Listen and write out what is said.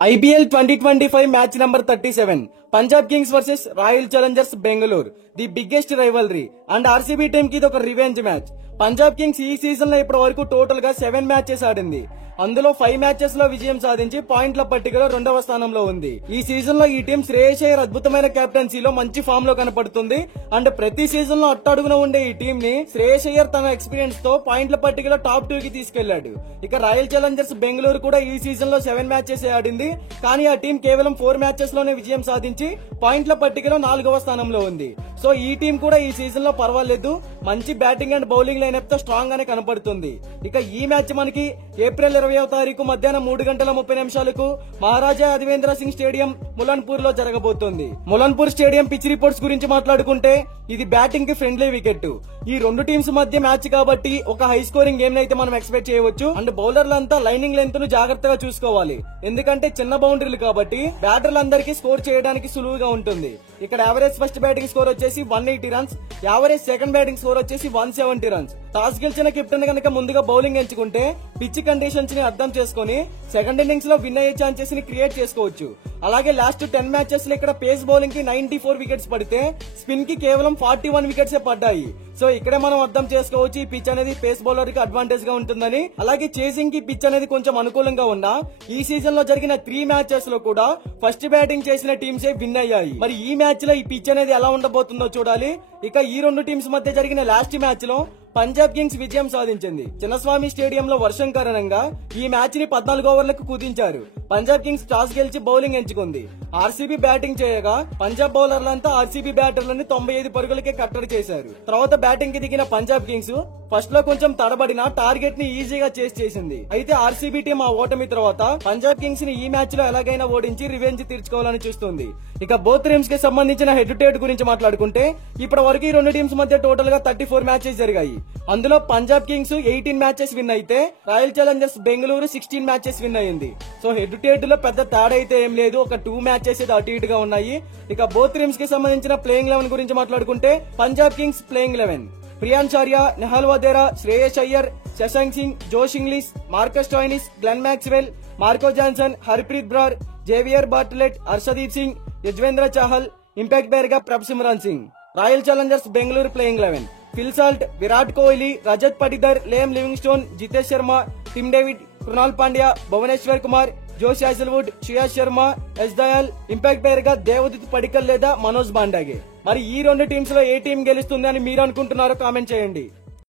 IPL 2025 match number 37. Punjab Kings versus Royal Challengers Bangalore. The biggest rivalry. And RCB team ki idoka revenge match. Punjab Kings ఈ season లో ఇప్పటి వరకు total గా 7 matches ఆడింది. అందులో 5 matches లో విజయం సాధించి పాయింట్ల పట్టికలో 2వ స్థానంలో ఉంది. ఈ సీజన్ లో ఈ టీం శ్రేయస్ అయ్యర్ అద్భుతమైన కెప్టెన్సీలో మంచి ఫామ్ లో కనపడుతుంది. అండ్ ప్రతి సీజన్ లో అట్టడుగున ఉండే ఈ టీం ని శ్రేయస్ అయ్యర్ తన ఎక్స్పీరియన్స్ తో పాయింట్ల పట్టికలో టాప్ 2 కి తీసుకెళ్లాడు. ఇక రాయల్ ఛాలెంజర్స్ బెంగళూరు కూడా ఈ సీజన్ లో 7 మ్యాచెస్ ఆడింది. కానీ ఆ టీం కేవలం 4 మ్యాచెస్ లోనే విజయం సాధించి పాయింట్ల పట్టికలో 4వ స్థానంలో ఉంది. సో ఈ టీం కూడా ఈ సీజన్ లో పర్వాలేదు, మంచి బ్యాటింగ్ అండ్ బౌలింగ్ లైనప్ తో స్ట్రాంగ్ గానే కనపడుతుంది. ఇక ఈ మ్యాచ్ మనకి ఏప్రిల్ 20వ తారీఖు మధ్యాహ్నం 3:30 మహారాజా అధివేంద్ర సింగ్ స్టేడియం ములన్పూర్ లో జరగబోతోంది. ములన్పూర్ స్టేడియం పిచ్ రిపోర్ట్స్ గురించి మాట్లాడుకుంటే ఇది బ్యాటింగ్ కి ఫ్రెండ్లీ వికెట్. ఈ రెండు టీమ్స్ మధ్య మ్యాచ్ కాబట్టి ఒక హై స్కోరింగ్ గేమ్ అయితే మనం ఎక్స్పెక్ట్ చేయవచ్చు. అండ్ బౌలర్లంతా లైనింగ్ లెంత్ ను జాగ్రత్తగా చూసుకోవాలి, ఎందుకంటే చిన్న బౌండరీలు కాబట్టి బ్యాటర్లందరికీ స్కోర్ చేయడానికి సులువుగా ఉంటుంది. ఇక్కడ యావరేజ్ ఫస్ట్ బ్యాటింగ్ స్కోర్ వచ్చేసి 180 runs, average second batting score వచ్చేసి 170 రన్స్. టాస్ గెలిచిన కెప్టెన్ గనక ముందుగా బౌలింగ్ ఎంచుకుంటే పిచ్ కండిషన్స్ ని అర్థం చేసుకుని సెకండ్ ఇన్నింగ్స్ లో విన్ అయ్యే ఛాన్సెస్ ని క్రియేట్ చేసుకోవచ్చు. అలాగే లాస్ట్ 10 మ్యాచెస్ లో ఇక్కడ పేస్ బౌలింగ్ కి 94 వికెట్స్ పడితే స్పిన్ కి కేవలం 41 వికెట్స్ పడ్డాయి. సో ఇక్కడే మనం అర్థం చేసుకోవచ్చు ఈ పిచ్ అనేది పేస్ బౌలర్ కి అడ్వాంటేజ్ గా ఉంటుందని. అలాగే చేసింగ్ కి పిచ్ అనేది కొంచెం అనుకూలంగా ఉన్నా ఈ సీజన్ లో జరిగిన 3 మ్యాచెస్ లో కూడా ఫస్ట్ బ్యాటింగ్ చేసిన టీమ్సే విన్ అయ్యాయి. మరి ఈ మ్యాచ్ లో ఈ పిచ్ అనేది ఎలా ఉండబోతుందో చూడాలి. ఇక ఈ రెండు టీమ్స్ మధ్య జరిగిన లాస్ట్ మ్యాచ్ లో పంజాబ్ కింగ్స్ విజయం సాధించింది. చిన్నస్వామి స్టేడియంలో వర్షం కారణంగా ఈ మ్యాచ్ ని 14 ఓవర్లకు కుదించారు. పంజాబ్ కింగ్స్ టాస్ గెలిచి బౌలింగ్ ఎంచుకుంది. ఆర్సీబీ బ్యాటింగ్ చేయగా పంజాబ్ బౌలర్లంతా ఆర్సీబీ బ్యాటర్లని 95 పరుగులకే కట్టడి చేశారు. తర్వాత బ్యాటింగ్ కి దిగిన పంజాబ్ కింగ్స్ ఫస్ట్ లో కొంచెం తడబడిన టార్గెట్ ని ఈజీగా చేసింది. అయితే ఆర్సీబీ టీం ఆ ఓటమి తర్వాత పంజాబ్ కింగ్స్ ని ఈ మ్యాచ్ లో ఎలాగైనా ఓడించి రివెంజ్ తీర్చుకోవాలని చూస్తుంది. ఇక బోత్ టీమ్స్ కి సంబంధించిన హెడ్ టు హెడ్ గురించి మాట్లాడుకుంటే ఇప్పటి వరకు ఈ రెండు టీమ్స్ మధ్య టోటల్ గా 34 మ్యాచెస్ జరిగాయి. అందులో పంజాబ్ కింగ్స్ 18 మ్యాచెస్ విన్ అయితే royal Challengers Bengaluru 16 matches win అయింది. సో హెడ్ టు హెడ్ లో పెద్ద తేడా అయితే ఏం లేదు, ఒక 2 మ్యాచెస్ అటు ఇటుగా ఉన్నాయి. ఇక బోత్ టీమ్స్ కి సంబంధించిన ప్లేయింగ్ 11 గురించి మాట్లాడుకుంటే Punjab Kings playing 11 Priyansh Arya, Nehal Wadhera, Shreyas Iyer, Shashank Singh, Josh Inglis, Marcus Stoinis, Glenn Maxwell, Marco Jansen, Harpreet Brar, Xavier Bartlett, Harshdeep Singh, Yuzvendra Chahal, impact player గా Prabhsimran Singh. Royal Challengers Bengaluru playing 11 Phil Salt, Virat Kohli, Rajat Patidar, Liam Livingstone, Jitesh Sharma, Tim David, Krunal Pandya, Bhuvneshwar Kumar, Josh Hazlewood, Shreyas Sharma, S Dayal, impact player గా దేవదత్ పడికల్ లేదా మనోజ్ బాండాగే. మరి ఈ రెండు టీమ్స్ లో ఏ team గెలుస్తుంది అని మీరు అనుకుంటున్నారో కామెంట్ చేయండి.